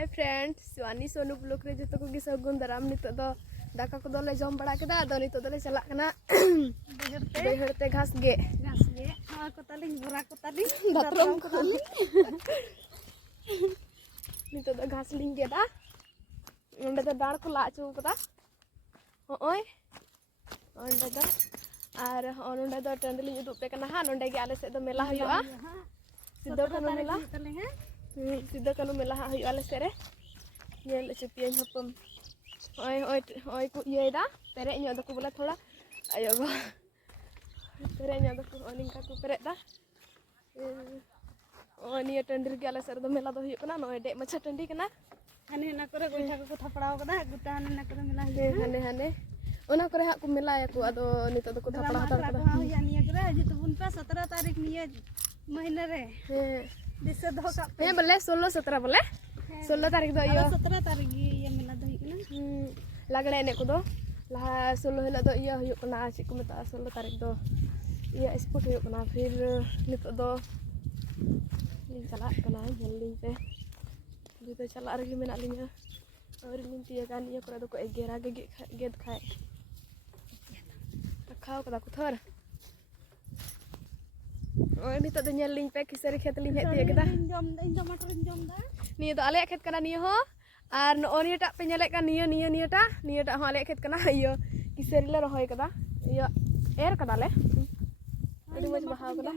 Hi friends सुआनी Sonu blog रे जतो को सगुन दाराम नितो दो दाका को दोले जम बड़ा केदा दो नितो दोले चला कना बेहरते घास गे हाँ को तालिंग बुरा को तालिंग दातरम को तालिंग नितो दो घास लिंग गेदा ओंडे दो डाड़ को लाचू कदा ओय ओंडे दो आर ओंडे दो टंडली उदुप पे कना हा ओंडे गे आले से दो मेला हुआ सिद्धो कानू मेला सिद्धो कानू मेला हुआ आले से रे ये चुपिया हपम ओय ओय ओय को ये दा पेरे ᱧᱚᱜ दको बोले थोड़ा आयो गो पेरे ᱧᱚᱜ दको ओनिंका को पेरे दा ओ निया टंडीर के आले से दो मेला दो हुई कना नोय डे मछा टंडी कना हाने ना करे गोइठा को थपड़ाव कदा गुटा हाने ना करे मेला हाने हाने ओना करे हा को मेला या को अदो नितो दको थपड़ा हतार कदा हां या निया करे जे तो बुन पे 17 तारीख निया महीना रे दिसे दो का पे बोले 16 17 बोले 16 तारीख दो यो 17 तारीख ये मेला दो हिकना लागड़े ने को दो लहा 16 हिला दो यो हुई कना ची को मता 16 तारीख दो ये स्पोर्ट हुई कना फिर नितो दो लिंग चला कना जल्दी पे जो तो चला रही मेना लिंगा और लिंग तिया कान ये करे दो को एगेरा गेद खाए खाओ कदा कुथर और नितो दो nyel लिंग पे किसरी खेत लिंग हे तिया कदा इन दो मटर इन जम दा निया दो आले खेत कना निया हो आर नोनिया टा पे nyelek kan niya ta ho ale khet kana iyo kiseri le rohoy kada iyo er kada le adi moj bahaw kada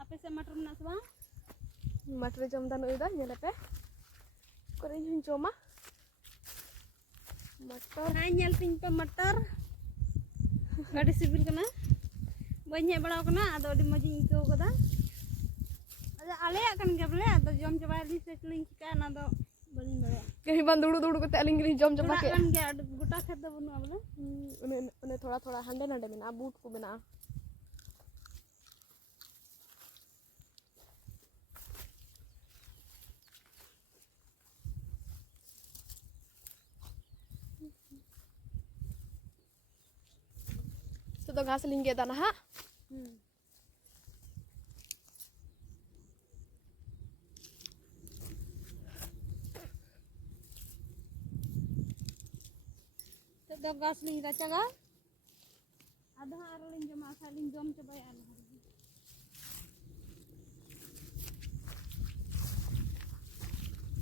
ape se मटर na swa मटर जम दा नोई दा nyele pe करे hin joma मटर ना nyel ting pe मटर gadi sibil kana bañ he badaw kana ado adi moj iko kada ada ale kan ge bole ado jom coba li settling ka na do बलिंग बड़े कहीं बंद दुड़ू के अलिंग जम जमा के गोटा खेत दो बनुआ बोले उन्हें थोड़ा थोड़ा हंडे नंडे में ना बूट को बना तो घास लिंगे दाना हा तो गास लिंग रचागा आधा आरो लिंग जमा खालिंग जम चबाय आलो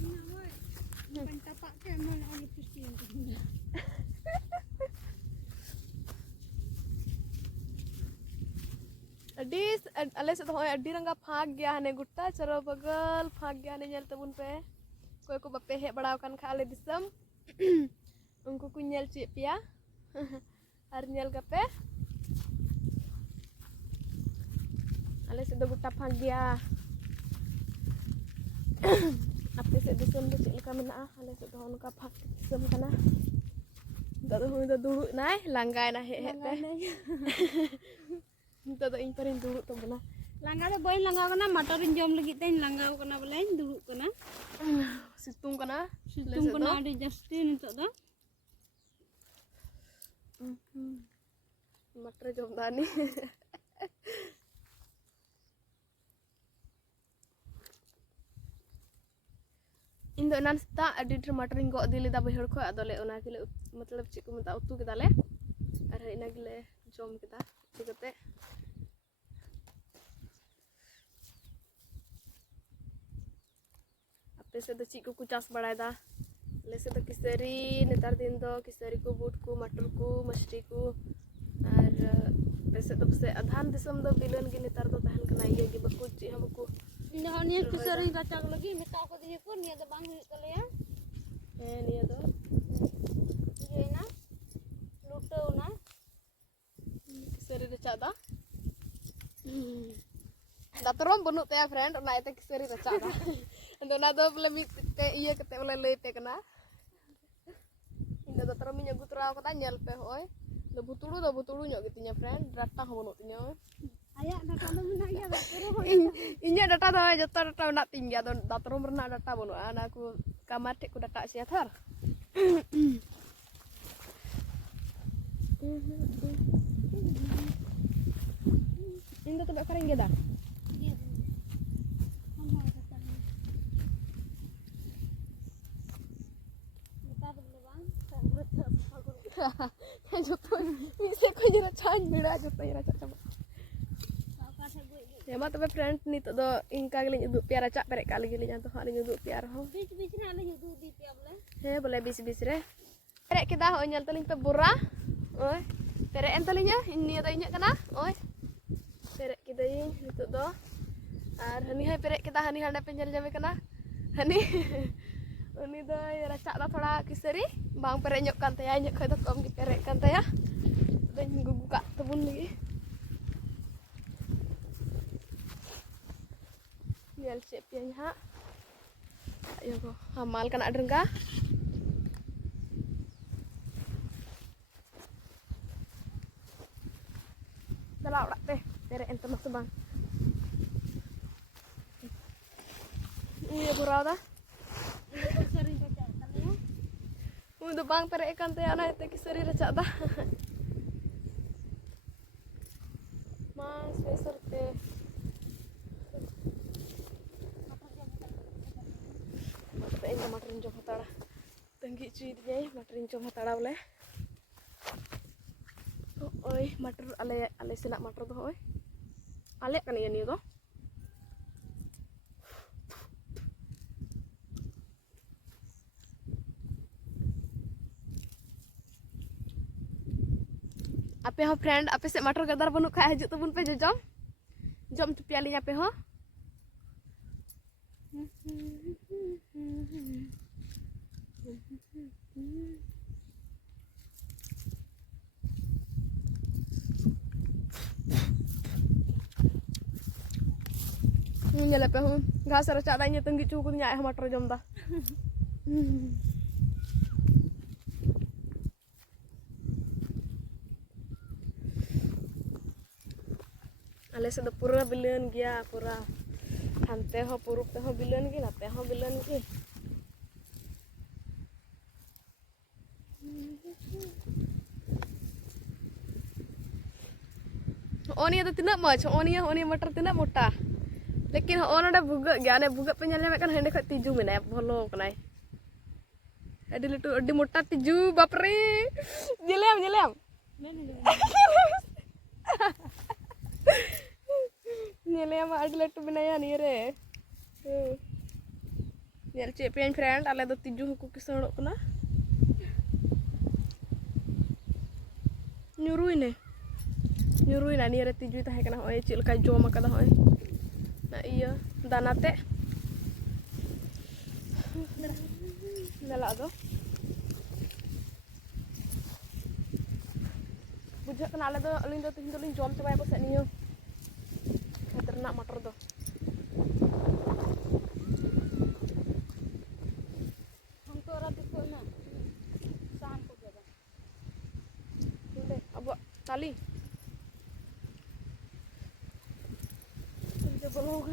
ना होय पंटा पा के मन आनी फिस्टी अडीस अले से तो होय अड्डी रंगा फाग गया हने गुट्टा चरो बगल फाग गया हने नेल तबुन पे कोई को बप्पे हे बड़ाव kan खाले दिसम उनको को nyel ची पिया और nyel gape ale se do guta phag gya ape se disem do ची leka mena ale se do onka phag disem kana do do dulu nai langgai na he te to do ing parin dulu to bana langga do boy langga kana मटर इन जम लगी तेन langga kana बोले दुरु kana situng kana adi जस्ती नितो दो मटर जम दानी इन दो एनान सता अडी ढेर मटर इन गो दिले दा बहर खो अदले ओना केले मतलब ची को मता उतु केदाले और इना गेले जम केदा चिकते अपे से दो ची को चास बड़ाय दा ले से तो किसरी नेतार दिन दो किसरी को बूट को मटर को मछली को और वैसे तो से आधान दिसम दो बिलन के नेतार दो तहन कना ये के बकु ची हम को निया किसरी रचाग लगी मेता को दिए को निया दो बांग हुई तले निया दो ये ना लुटो ना किसरी रचा दा दातरम बनु ते फ्रेंड ना एते किसरी रचा दा अंदना दो बोले मी के ये कते बोले लई पे कना इन दातरम मी गुतराव कता nyel पे होय दो बुतुड़ू ᱧᱚᱜ ᱜᱮᱛᱤᱧᱟ फ्रेंड डाटा हो बनु तिnya आया डाटा दो मेना गया दातरो इnya डाटा दो जतो डाटा मेना तिñ गया दो दातरम रना डाटा बनु ana ku kamar tek ku data sia thar इन दो तो करेंगे दा Joto bisa ko jira chan beda joto ira cak coba. Apa sih gue? Ya ma tebe friend nito do ingka gelin uduk piara cak perek kali gelin janto hal uduk piara ho. Bis na ala yudu di tiap le. He boleh bis re. Perek kita ho nyal teling pe bura. Oi. Perek en telinya ini ada inyak kana. Oi. Perek kita ini nito do. Ar hani hai perek kita hani handa penjal jame kana. Hani Ini do racak da thoda kisari bang perek nyok kan taya nyok do kom di perek kan taya. Dan guguka tebun lagi. Nyal cep ya nya. Ayo ko hamal kan ada enggak? Dalau dak teh perek ente mas bang. Iya burau dah. Sering baca kan ya. Udah bang perek ikan teh anak itu kisari racak dah. Mas besar teh. Tapi ini materin jom hatara. Tenggi cuy dia, materin jom hatara boleh. Oi, mater ale silak mater tuh oi. Ale kan ini tuh. Ape ho friend, ape se mater gadar banuk khai hajuk tubun pe jom. Jom tu piali ape ho. Ini lepe ho. Gas racak danya tenggi cukup nya mater jom dah. Ale sudah pura bilen gya pura hante ho purup te ho bilen gi nate ho bilen gi oni ada tina mach oni motor tina mota lekin ho onada buga gya ne buga pe nyal kan hende khat tiju menai bolo kanai adi mota tiju bapre jelem Nyele ama adi latu benaya nih re. Nyel cek pian friend, ale do tiju huku kisarok kena. Nyuruin nih re tiju tahe kena hoy cil ka jom kada hoy. Nah iya, danate. Nela do. Bujak kena ale do alin do tihin do lin jom coba apa niyo. Ternak motor tuh. Hantu ratu ko na. Saan ko gaba. Udah, abok tali. Kerja belum.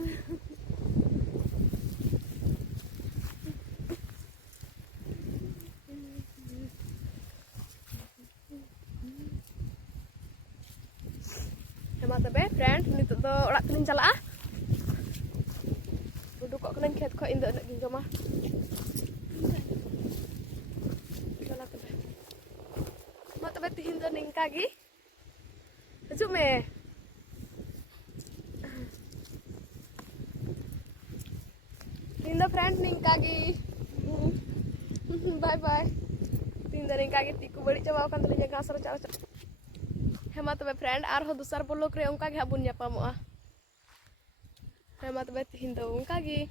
Hemat tebe friend, nito do orak tenin cala ah. Duduk kok kena khet kok indek nak ginjom ah. Cala tebe. Hemat tebe tihin do ning kagi. Hajuk me. Tihin do friend ning kagi. Bye bye. Tihin do ning kagi tiku balik coba kan telinya gasar cala. Hemat tebe friend arho dusar bolok re ongka ge habun nyapa moa. Hemat tebe tihin do ongka ge.